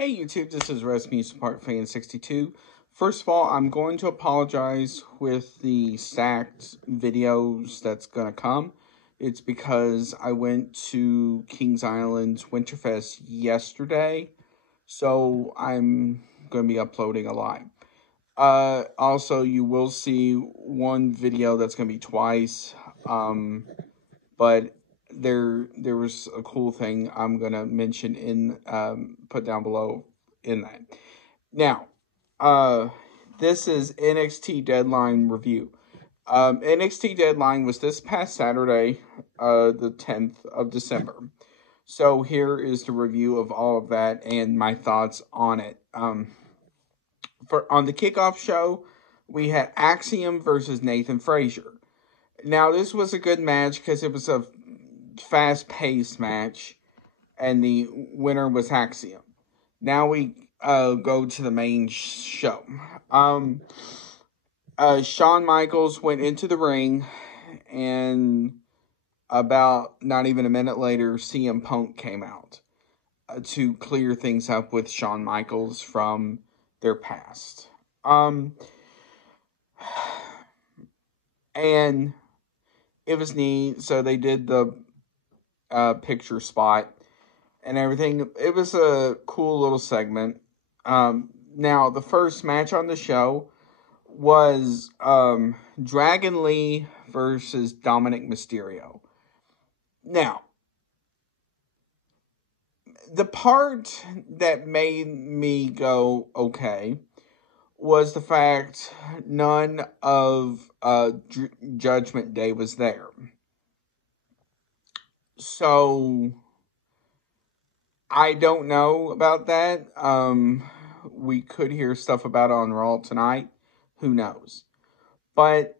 Hey YouTube, this is Rasmussen Park Fan 62. First of all, I'm going to apologize with the stacked videos that's going to come. It's because I went to Kings Island's Winterfest yesterday, so I'm going to be uploading a lot. Also, you will see one video that's going to be twice, but there was a cool thing I'm going to mention in, put down below in that. Now, this is NXT Deadline review. NXT Deadline was this past Saturday, the 10th of December. So here is the review of all of that and my thoughts on it. On the kickoff show, we had Axiom versus Nathan Frazier. Now, this was a good match because it was a fast-paced match, and the winner was Axiom. Now we go to the main show. Shawn Michaels went into the ring, and about not even a minute later, CM Punk came out to clear things up with Shawn Michaels from their past. And it was neat. So they did the picture spot and everything. It was a cool little segment. Now, the first match on the show was Dragon Lee versus Dominic Mysterio. Now, the part that made me go, okay, was the fact none of Judgment Day was there. So, I don't know about that. We could hear stuff about it on Raw tonight. Who knows? But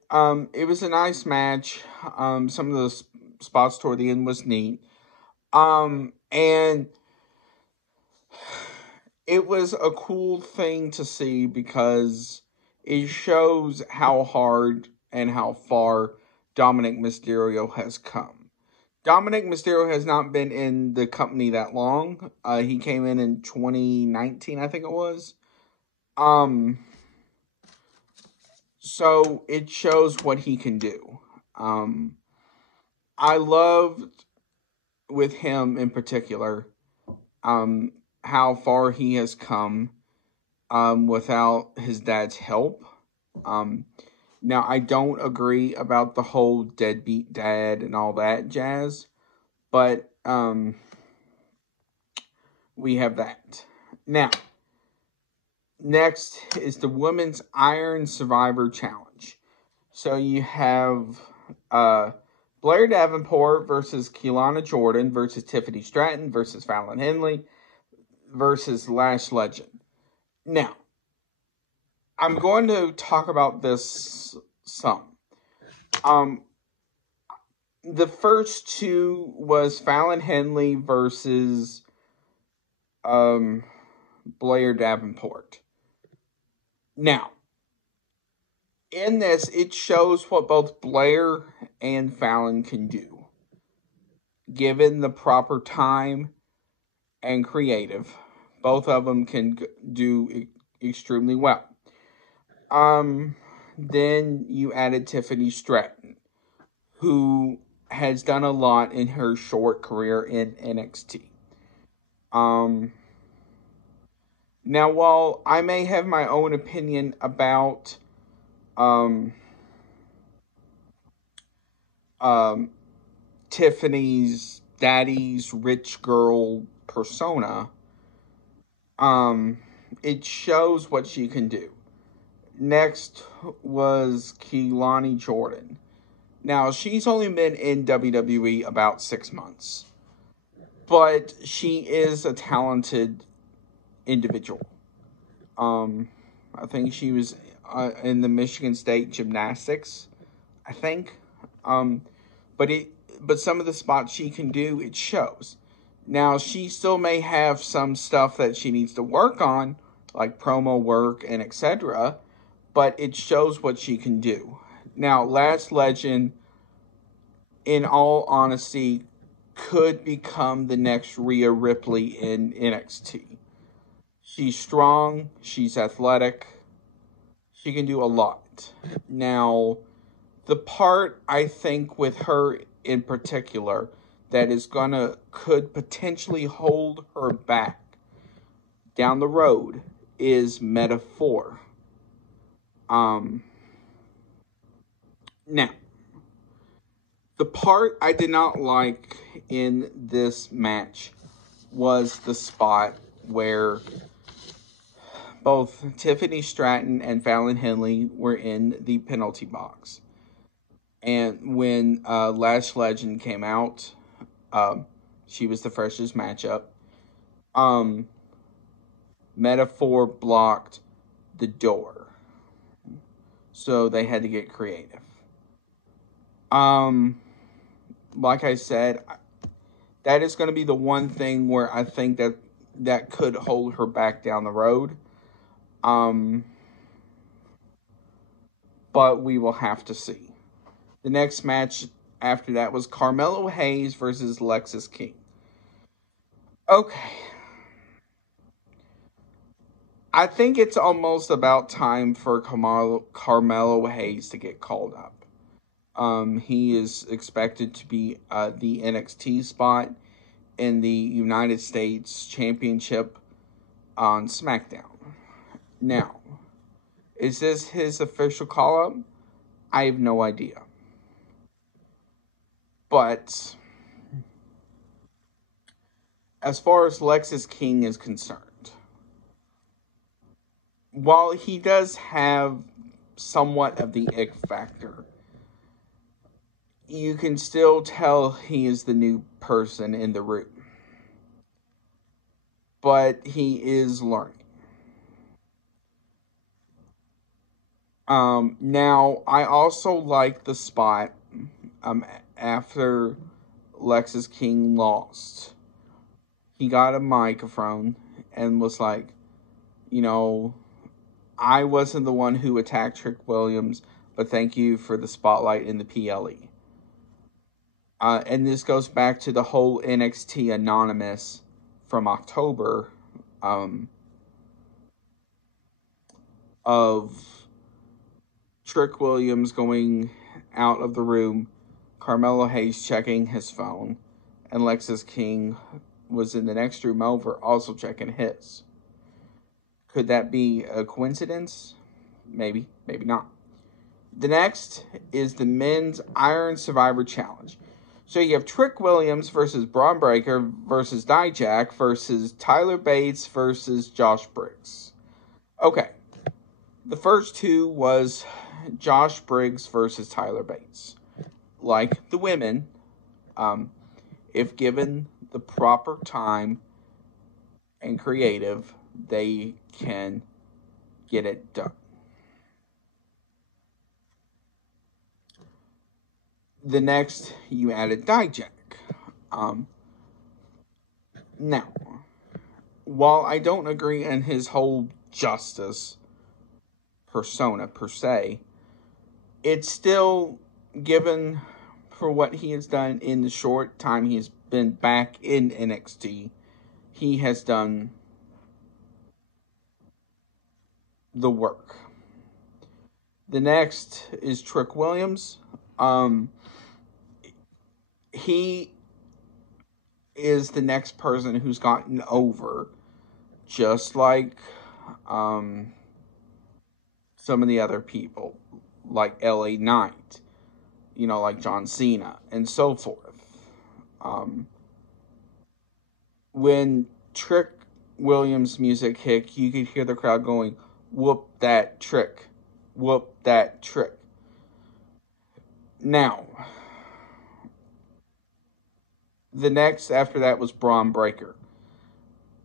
it was a nice match. Some of the spots toward the end was neat. And it was a cool thing to see because it shows how hard and how far Dominic Mysterio has come. Dominic Mysterio has not been in the company that long. He came in 2019, I think it was. So it shows what he can do. I loved with him in particular, how far he has come, without his dad's help. Now, I don't agree about the whole deadbeat dad and all that jazz, but we have that. Now, next is the Women's Iron Survivor Challenge. So you have Blair Davenport versus Kianna James versus Tiffany Stratton versus Fallon Henley versus Lash Legend. Now, I'm going to talk about this some. The first two was Fallon Henley versus Blair Davenport. Now, in this, it shows what both Blair and Fallon can do, given the proper time and creative. Both of them can do extremely well. Then you added Tiffany Stratton, who has done a lot in her short career in NXT. Now, while I may have my own opinion about Tiffany's daddy's rich girl persona, it shows what she can do. Next was Kianna James. Now, she's only been in WWE about 6 months, but she is a talented individual. I think she was in the Michigan State Gymnastics, I think. But some of the spots she can do, it shows. Now, she still may have some stuff that she needs to work on, like promo work and etc., but it shows what she can do. Now, Lash Legend, in all honesty, could become the next Rhea Ripley in NXT. She's strong. She's athletic. She can do a lot. Now, the part I think with her in particular that is could potentially hold her back down the road is metaphor. Now, the part I did not like in this match was the spot where both Tiffany Stratton and Fallon Henley were in the penalty box. And when Lash Legend came out, she was the freshest matchup. Metaphor blocked the door, so they had to get creative. Like I said, that is going to be the one thing where I think that could hold her back down the road. But we will have to see. The next match after that was Carmelo Hayes versus Lexis King. Okay. I think it's almost about time for Carmelo Hayes to get called up. He is expected to be the NXT spot in the United States Championship on SmackDown. Now, is this his official call-up? I have no idea. But as far as Lexis King is concerned, while he does have somewhat of the ick factor, you can still tell he is the new person in the room. But he is learning. Now, I also like the spot after Lexis King lost. He got a microphone and was like, I wasn't the one who attacked Trick Williams, but thank you for the spotlight in the PLE. And this goes back to the whole NXT Anonymous from October of Trick Williams going out of the room, Carmelo Hayes checking his phone, and Lexis King was in the next room over also checking his. Could that be a coincidence? Maybe, maybe not. The next is the Men's Iron Survivor Challenge. So you have Trick Williams versus Braun Breaker versus Dijak versus Tyler Bates versus Josh Briggs. Okay. The first two was Josh Briggs versus Tyler Bates. Like the women, if given the proper time and creative, they can get it done. The next, you added Dijak. Now, while I don't agree in his whole justice persona per se, it's still, given for what he has done in the short time he's been back in NXT, he has done the work. The next is Trick Williams. He is the next person who's gotten over, just like some of the other people, like LA Knight, like John Cena, and so forth. When Trick Williams' music hit, you could hear the crowd going, "Whoop that trick. Whoop that trick." Now, the next after that was Braun Breaker.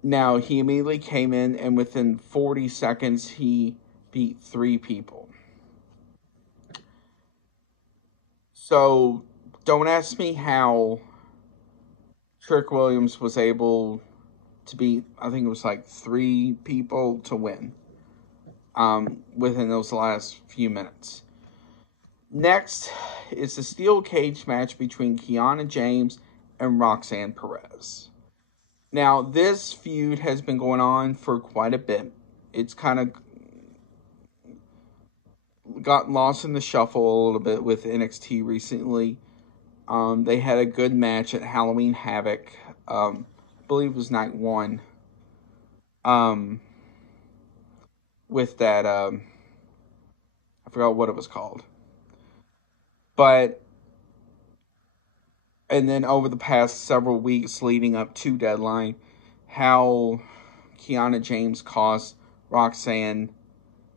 Now, he immediately came in, and within 40 seconds, he beat 3 people. So, don't ask me how Trick Williams was able to beat, I think it was like 3 people to win within those last few minutes. Next is the steel cage match between Kianna James and Roxanne Perez. Now, this feud has been going on for quite a bit. It's kind of got lost in the shuffle a little bit with NXT recently. They had a good match at Halloween Havoc. I believe it was night one. With that, I forgot what it was called. But, and then over the past several weeks leading up to Deadline, how Kianna James cost Roxanne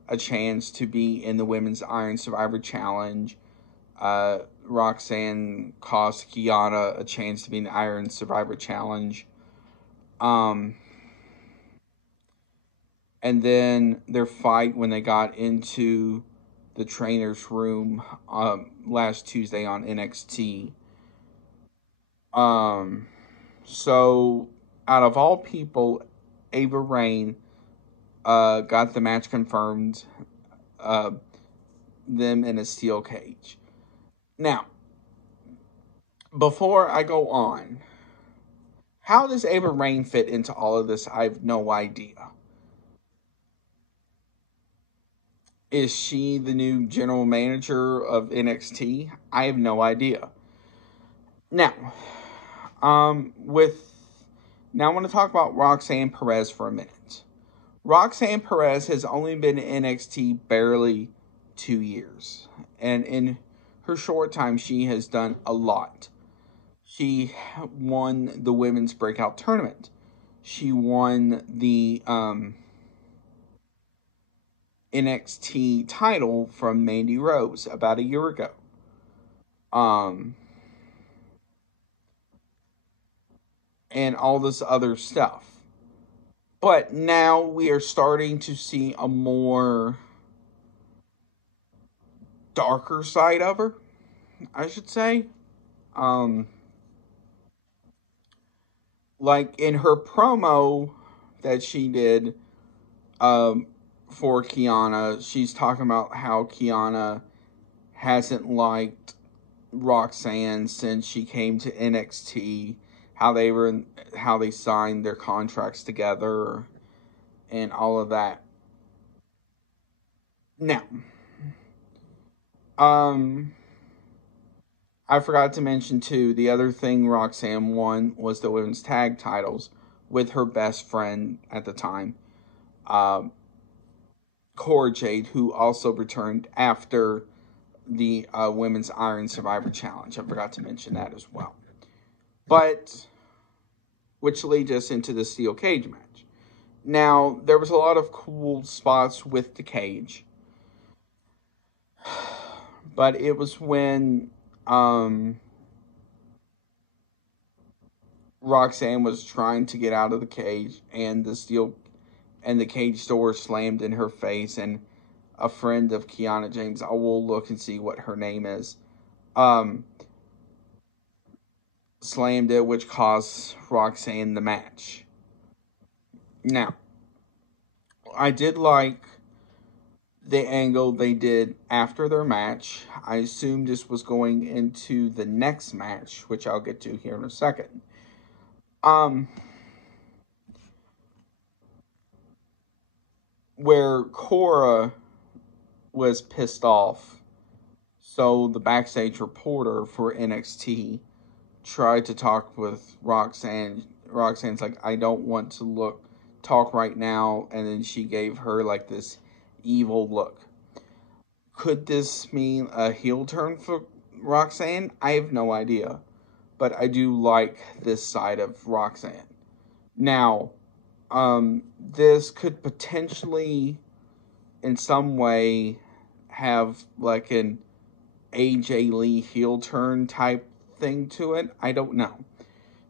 a chance to be in the Women's Iron Survivor Challenge. Roxanne cost Kianna a chance to be in the Iron Survivor Challenge. And then their fight when they got into the trainer's room last Tuesday on NXT. So, out of all people, Ava Raine got the match confirmed, them in a steel cage. Now, before I go on, how does Ava Raine fit into all of this? I have no idea. Is she the new general manager of NXT? I have no idea. Now, I want to talk about Roxanne Perez for a minute. Roxanne Perez has only been in NXT barely 2 years. And in her short time, she has done a lot. She won the Women's Breakout Tournament. She won the NXT title from Mandy Rose about a year ago. And all this other stuff. But now we are starting to see a more darker side of her, I should say. Like in her promo that she did for Kianna, she's talking about how Kianna hasn't liked Roxanne since she came to NXT, how they signed their contracts together, and all of that. Now, I forgot to mention too, the other thing Roxanne won was the women's tag titles with her best friend at the time, Cora Jade, who also returned after the Women's Iron Survivor Challenge. I forgot to mention that as well. But, which leads us into the steel cage match. Now, there was a lot of cool spots with the cage. But it was when Roxanne was trying to get out of the cage and the cage door slammed in her face, and a friend of Kianna James, I will look and see what her name is, slammed it, which cost Roxanne the match. Now, I did like the angle they did after their match. I assume this was going into the next match, which I'll get to here in a second. Where Cora was pissed off, so the backstage reporter for NXT tried to talk with Roxanne. Roxanne's like, I don't want to talk right now, and then she gave her like this evil look. Could this mean a heel turn for Roxanne? I have no idea, but I do like this side of Roxanne. Now, this could potentially, in some way, have like an AJ Lee heel turn type thing to it. I don't know.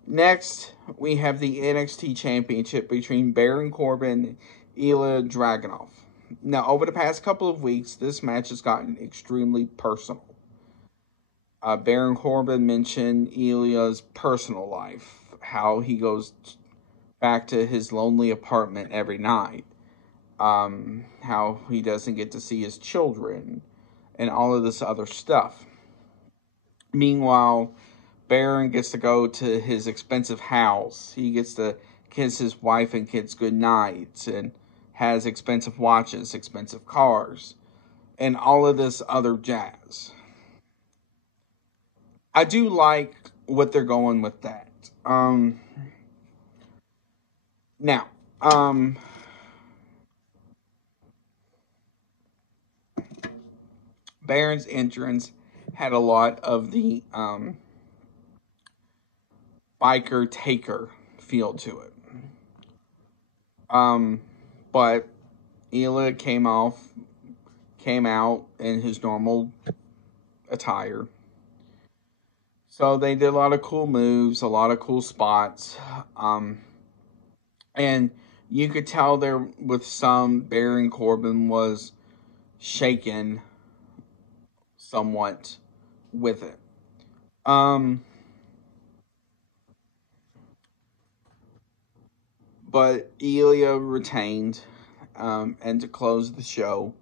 Next, we have the NXT Championship between Baron Corbin and Ilya Dragunov. Now, over the past couple of weeks, this match has gotten extremely personal. Baron Corbin mentioned Ilya's personal life, how he goes back to his lonely apartment every night, how he doesn't get to see his children, and all of this other stuff. Meanwhile, Baron gets to go to his expensive house. He gets to kiss his wife and kids goodnight, and has expensive watches, expensive cars, and all of this other jazz. I do like what they're going with that. Now, Baron's entrance had a lot of the biker taker feel to it. But Ela came out in his normal attire. So they did a lot of cool moves, a lot of cool spots. And you could tell there with some Baron Corbin was shaken somewhat with it. But Elia retained, and to close the show,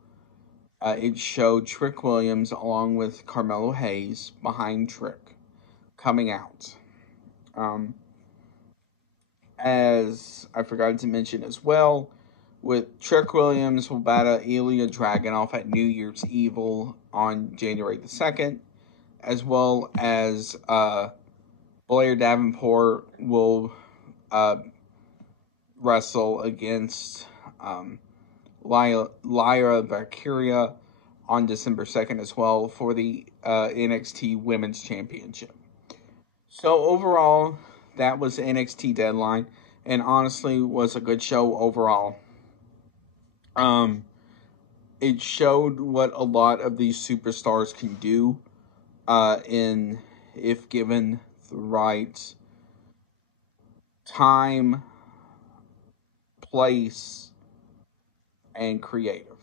it showed Trick Williams along with Carmelo Hayes behind Trick coming out. As I forgot to mention as well, with Trick Williams will battle Ilya Dragunov at New Year's Evil on January the 2nd, as well as Blair Davenport will wrestle against Lyra Valkyria on December 2nd as well for the NXT Women's Championship. So overall, that was NXT Deadline, and honestly was a good show overall. It showed what a lot of these superstars can do in if given the right time, place, and creative.